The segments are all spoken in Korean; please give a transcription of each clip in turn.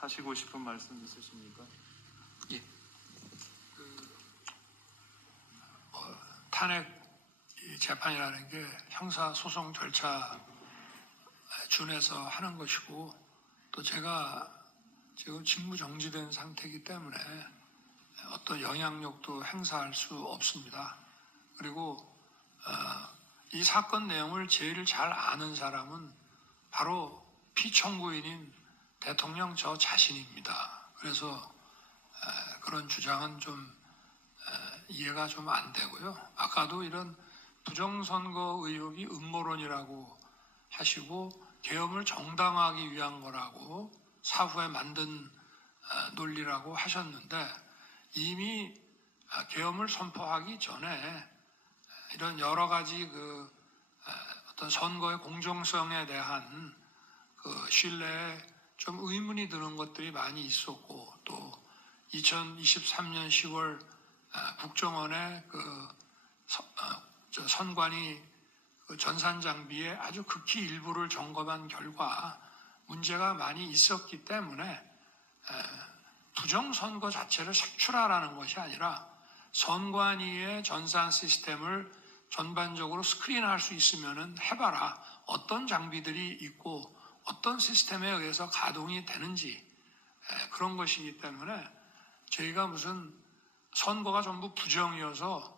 하시고 싶은 말씀 있으십니까? 예. 어, 탄핵 이 재판이라는 게 형사 소송 절차 준해서 하는 것이고 또 제가 지금 직무 정지된 상태이기 때문에 어떤 영향력도 행사할 수 없습니다. 그리고 어, 이 사건 내용을 제일 잘 아는 사람은 바로 피청구인인 대통령 저 자신입니다. 그래서 에, 그런 주장은 좀 에, 이해가 좀 안 되고요. 아까도 이런 부정선거 의혹이 음모론이라고 하시고 계엄을 정당화하기 위한 거라고 사후에 만든 어, 논리라고 하셨는데 이미 아, 계엄을 선포하기 전에 이런 여러 가지 그 에, 어떤 선거의 공정성에 대한 그 신뢰에 좀 의문이 드는 것들이 많이 있었고 또 2023년 10월 아, 국정원의 그저 선관위 그 전산 장비의 아주 극히 일부를 점검한 결과 문제가 많이 있었기 때문에 에, 부정 선거 자체를 색출하라는 것이 아니라 선관위의 전산 시스템을 전반적으로 스크린할 수 있으면은 해봐라. 어떤 장비들이 있고 어떤 시스템에 의해서 가동이 되는지 에, 그런 것이기 때문에 저희가 무슨 선거가 전부 부정이어서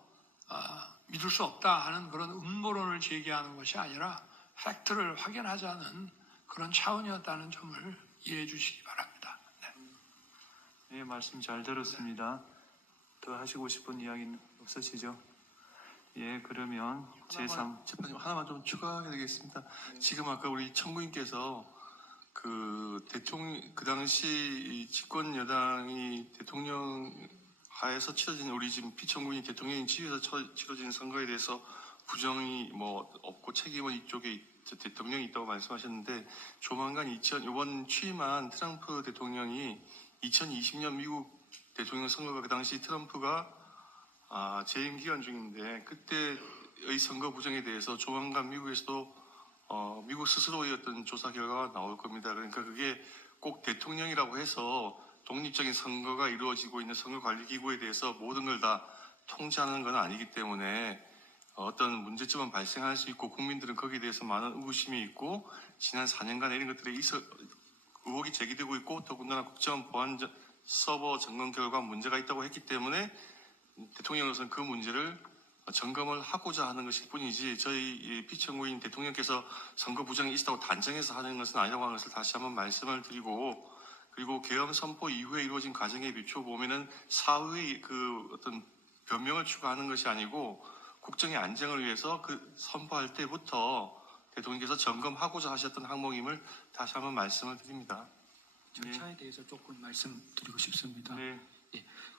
아, 믿을 수 없다 하는 그런 음모론을 제기하는 것이 아니라 팩트를 확인하자는 그런 차원이었다는 점을 이해해 주시기 바랍니다. 네. 예, 말씀 잘 들었습니다. 더 하시고 싶은 이야기는 없으시죠? 예, 그러면 제3 하나만, 재판님 하나만 좀 추가해야 되겠습니다. 지금 아까 우리 청구인께서 그 대통령 그 당시 이 집권 여당이 대통령 하에서 치러진 우리 지금 피청구인 대통령이 지휘해서 쳐- 치러진 선거에 대해서 부정이 뭐 없고 책임은 이쪽에 대통령이 있다고 말씀하셨는데 조만간 2000 이번 취임한 트럼프 대통령이 2020년 미국 대통령 선거가 그 당시 트럼프가 아, 재임 기간 중인데 그때의 선거 부정에 대해서 조만간 미국에서도 어, 미국 스스로의 어떤 조사 결과가 나올 겁니다. 그러니까 그게 꼭 대통령이라고 해서 독립적인 선거가 이루어지고 있는 선거관리기구에 대해서 모든 걸 다 통제하는 건 아니기 때문에 어떤 문제점은 발생할 수 있고 국민들은 거기에 대해서 많은 의구심이 있고 지난 4년간 이런 것들에 있어 의혹이 제기되고 있고 더군다나 국정 보안 저- 서버 점검 결과 문제가 있다고 했기 때문에 대통령으로서는 그 문제를 점검을 하고자 하는 것일 뿐이지 저희 이 피청구인 대통령께서 선거 부정이 있다고 단정해서 하는 것은 아니라고 하는 것을 다시 한번 말씀을 드리고 그리고 계엄 선포 이후에 이루어진 과정에 비춰 보면은 사후의 그 어떤 변명을 추가하는 것이 아니고 국정의 안정을 위해서 그 선포할 때부터 대통령께서 점검하고자 하셨던 항목임을 다시 한번 말씀을 드립니다. 절차에 대해서 조금 말씀드리고 싶습니다. 네,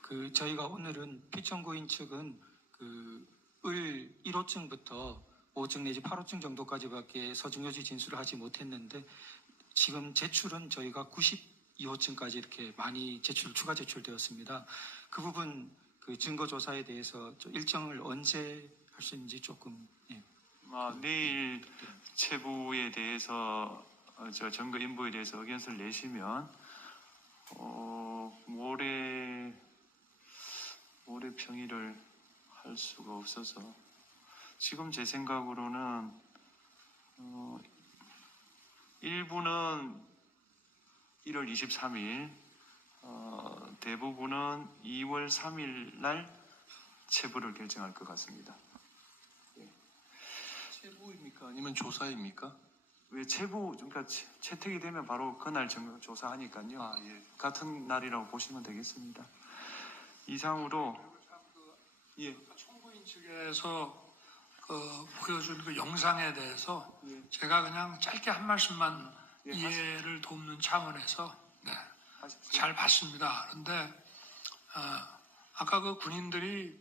그 저희가 오늘은 피청구인 측은 그 을 1호층부터 5층 내지 8호층 정도까지밖에 서중요지 진술을 하지 못했는데 지금 제출은 저희가 92호층까지 이렇게 많이 제출 추가 제출되었습니다. 그 부분 그 증거 조사에 대해서 좀 일정을 언제 할 수 있는지 조금 예. 아, 내일 체부에 대해서 어, 저 점거 인부에 대해서 의견서를 내시면 어, 모레 모레 평일을 할 수가 없어서 지금 제 생각으로는 어, 일부는 1월 23일 어, 대부분은 2월 3일 날 체부를 결정할 것 같습니다. 세부입니까? 아니면 조사입니까? 왜 체부 그러니까 채- 채택이 되면 바로 그날 정- 조사하니까요. 아, 예. 같은 날이라고 보시면 되겠습니다. 이상으로 예, 청구인 측에서 그 보여준 그 영상에 대해서 예. 제가 그냥 짧게 한 말씀만 예, 이해를 돕는 차원에서 네. 잘 봤습니다. 그런데 어, 아까 그 군인들이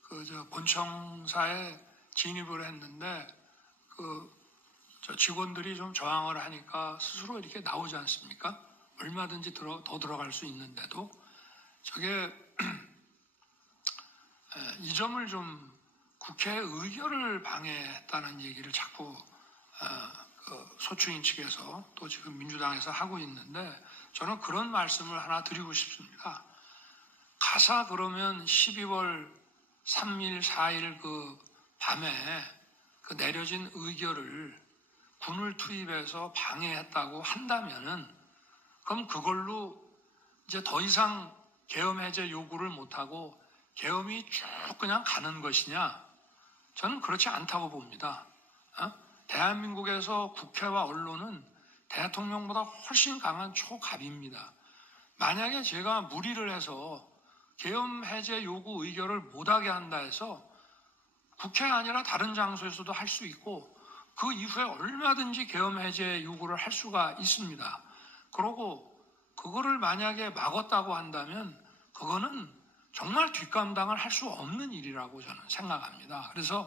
그저 본청사에 진입을 했는데 그저 직원들이 좀 저항을 하니까 스스로 이렇게 나오지 않습니까? 얼마든지 들어, 더 들어갈 수 있는데도 저게 에, 이 점을 좀 국회 의결을 방해했다는 얘기를 자꾸 어, 그 소추인 측에서 또 지금 민주당에서 하고 있는데 저는 그런 말씀을 하나 드리고 싶습니다. 가사 그러면 12월 3일, 4일 그 밤에 그 내려진 의결을 군을 투입해서 방해했다고 한다면은 그럼 그걸로 이제 더 이상 계엄 해제 요구를 못하고 계엄이 쭉 그냥 가는 것이냐? 저는 그렇지 않다고 봅니다. 어? 대한민국에서 국회와 언론은 대통령보다 훨씬 강한 초갑입니다. 만약에 제가 무리를 해서 계엄 해제 요구 의결을 못하게 한다 해서 국회 아니라 다른 장소에서도 할 수 있고 그 이후에 얼마든지 계엄 해제 요구를 할 수가 있습니다. 그러고 그거를 만약에 막았다고 한다면 그거는 정말 뒷감당을 할 수 없는 일이라고 저는 생각합니다. 그래서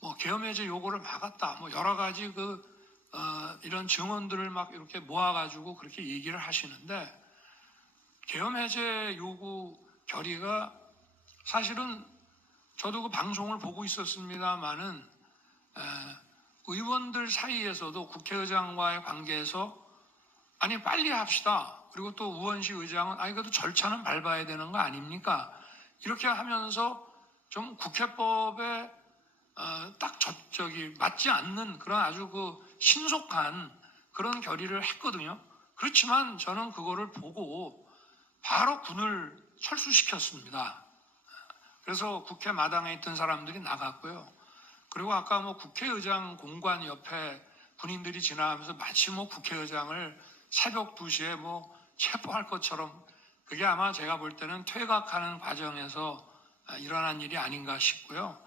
뭐 계엄 해제 요구를 막았다, 뭐 여러 가지 그 어, 이런 증언들을 막 이렇게 모아가지고 그렇게 얘기를 하시는데 계엄 해제 요구 결의가 사실은 저도 그 방송을 보고 있었습니다만은 에, 의원들 사이에서도 국회의장과의 관계에서 아니 빨리 합시다. 그리고 또 우원식 의장은 아니 그래도 절차는 밟아야 되는 거 아닙니까? 이렇게 하면서 좀 국회법에 어, 딱 저, 저기 맞지 않는 그런 아주 그 신속한 그런 결의를 했거든요. 그렇지만 저는 그거를 보고 바로 군을 철수시켰습니다. 그래서 국회 마당에 있던 사람들이 나갔고요. 그리고 아까 뭐 국회의장 공관 옆에 군인들이 지나가면서 마치 뭐 국회의장을 새벽 2시에 뭐 체포할 것처럼 그게 아마 제가 볼 때는 퇴각하는 과정에서 아, 일어난 일이 아닌가 싶고요.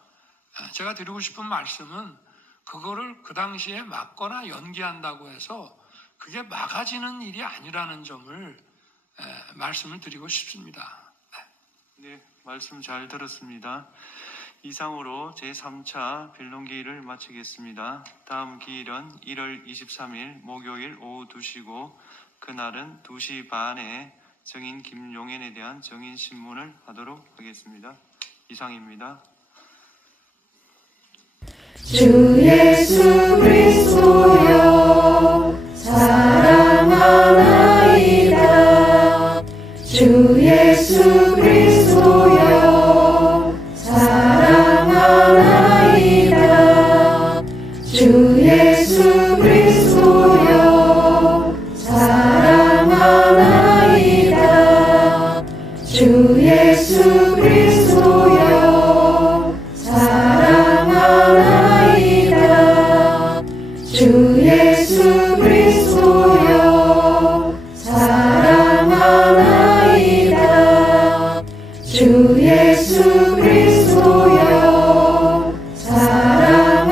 아, 제가 드리고 싶은 말씀은 그거를 그 당시에 막거나 연기한다고 해서 그게 막아지는 일이 아니라는 점을 에, 말씀을 드리고 싶습니다. 네, 말씀 잘 들었습니다. 이상으로 제3차 변론 기일을 마치겠습니다. 다음 기일은 1월 23일 목요일 오후 2시고 그날은 2시 반에 정인 김용현에 대한 정인 신문을 하도록 하겠습니다. 이상입니다. 주 예수 그리스도여 예수 그리스도여 사랑하나이다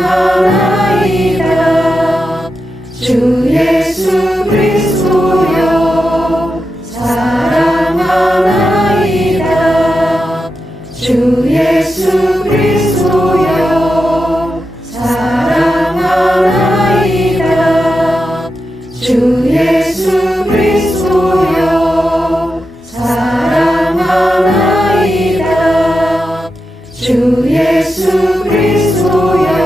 주 예수 그리스도여 사랑하나이다 주 예수 그리스도. 예수 그리스도야.